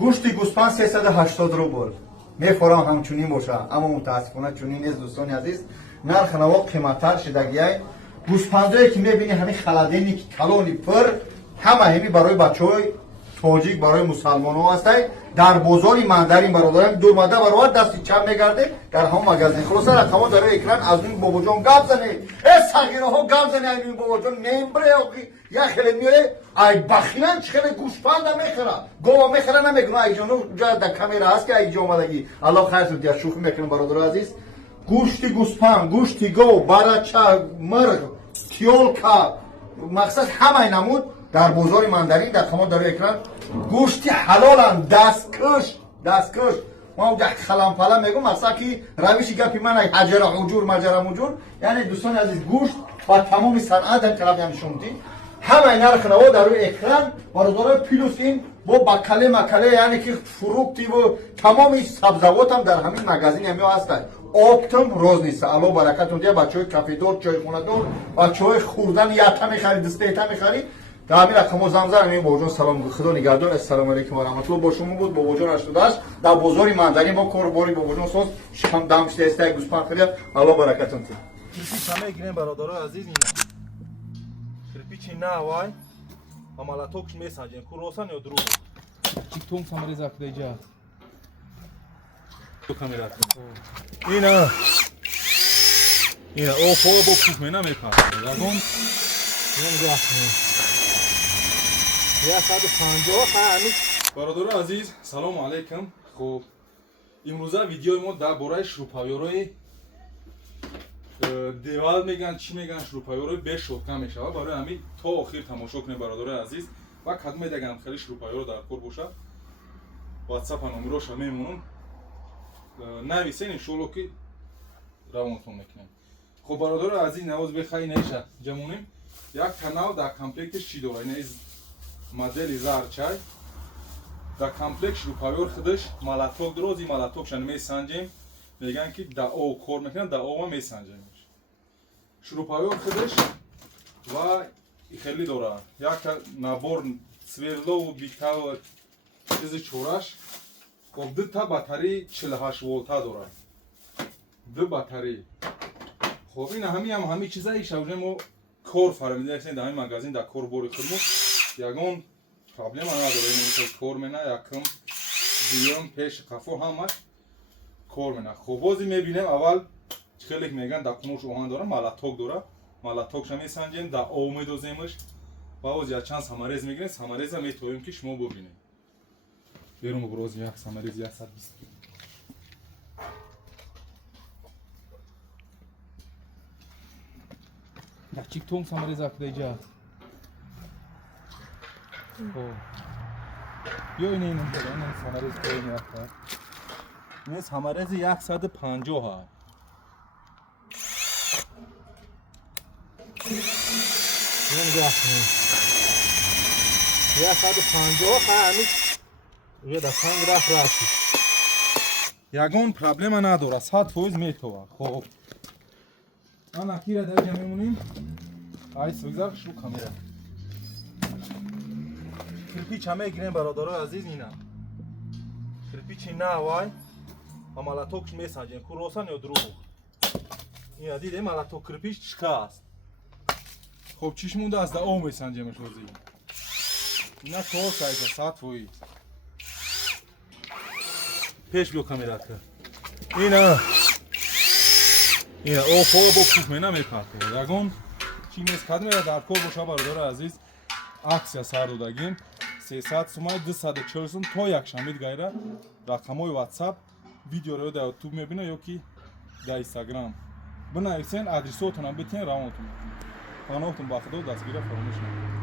گوشت گوسفند 380 روبل میخورم همچنین باشه، اما متاسفانه چنین نیست دوستان عزیز. نرخ نوا قیمتتر شدگیای گوسفندایی که میبینی همین خلدینی که کلونی پر همه همی برای بچهای تاجیک برای مسلمان ها هستند. در بازار مندرین برادران دور مده برابر دستی چند میگرده در هم مغازه خلاصه رقم‌ها داره اکران از این بابا جان گپ زنه ای سگیرها گپ زنه این بابا جان نمیبره یا خیلی میره ای بخیلن چخیلی گوسفند میخره گوه میخره نمیگه ای جانو جا در کامیرا هست که ای جا اومدگی الله خیر سود شوخی میکنه برادر عزیز. گوشت گوسفند گوشت گو برچه مرغ تیولکا مقصد همه نمود در بازار مندرین در خما داره اکران گوشت حلالم دستکش ما اونجا خلم پلم میگم اصلا که روشی گپی من حجر حجور مجر مجور یعنی دوستان عزیز گوشت با تمام صنعت هم کلاب یعنی شمدی همه نرخ نوا در روی اکران برادرای پیلوس این با بکله مکله یعنی که فروختی و تمام سبزوات هم در همین مغازین همی هستند. آبتم روز نیست. الله برکتون دیه بچهای کافی دور چای خونه دور بچهای خوردن یاتا میخری دسته ایتا میخری در همین رقم زمزر همین بابا جان سلام خدا نگهدار. السلام علیکم و رحمت الله. با شما بود بابا جان 88 در بازار مندرین با کارباری بابا جان ساز شام دمشته استای گوسفند خرید. الله برکتون دی. همه گیرین برادرای عزیز اینا کیرپیچ نه وای عملاتوکش میسنجن کو روشن یا دروغ چی تون سامری زاکده جا تو کامیرا اینا او خوب و خوب مینا میپا لازم نمیگه یا 150 خانم برادر عزیز سلام علیکم. خب امروزه ویدیوی ما درباره شروپایوروی دیوال میگن چی میگن شروپایوروی بیش شوکا میشه برای همین تا آخر تماشا کنید برادر عزیز و کدوم دیگه خیلی شروپایورو در کار باشه واتساپ نمبرش میمونم نویسین ان شاءالله که روانتون میکنیم. خب برادر عزیز نواز بخوای نشه جمونیم یک کانال در کامپلکتش چی داره این مدل زرچای در کامپلکت شروپایور خودش مالاتوک دروزی مالاتوکش میسنجیم میگن که در او کار میکنن در او میسنجیم شروپایور خودش و خیلی داره یک نبار سویرلو و بیکتا و چیز چورش خب دو تا باتری 48 ولتا داره دو باتری. خب این همین چیزایی شوجه ما کور فرمیده هستیم در همین مغازین در کور بوری خودمون یگان پرابلم نداره این کور منه یکم دیگه پیش کافو همش کور منه. خب بازی میبینیم اول خیلی میگن در کنوش اوهان داره مالاتوک داره مالاتوکش میسنجیم در او میدوزیمش و باز یک چند سامریز میگیریم سامریز هم میتونیم که شما ببینید بیرون بروز یک سامریز 120 چی تون سامری زاکده جا یا این سامریز که میاد این سامریز 150 ها نمیگه 150 خانم یه دستان گرفت راشی یگان پرابلم نداره 100% میتونه. خب من اخیرا در جمع میمونیم آیس بگذار شو کامیرا کیرپیچ همه گیرین برادرای عزیز اینا کیرپیچ نه وای عملاتوکش میسنجن کو روشن یا دروغ این دیدیم عملاتوک کیرپیچ چیکار است. خب چیش مونده از در او میسنجیمش روزی اینا کار سایت 100% پیش بیو کامیرا اینا او خوب و خوب مینا میپاته یگان چی نیست کدوم در کار باشه برادر عزیز اکسیا سر دادگیم 300 سومای 240 سوم تا یک شامید غیره رقمای واتساپ ویدیو رو در یوتیوب میبینه یا کی در اینستاگرام بنویسین ادرساتون هم بتین روانتون خانه‌تون با خدا دستگیر فراموش نکنید.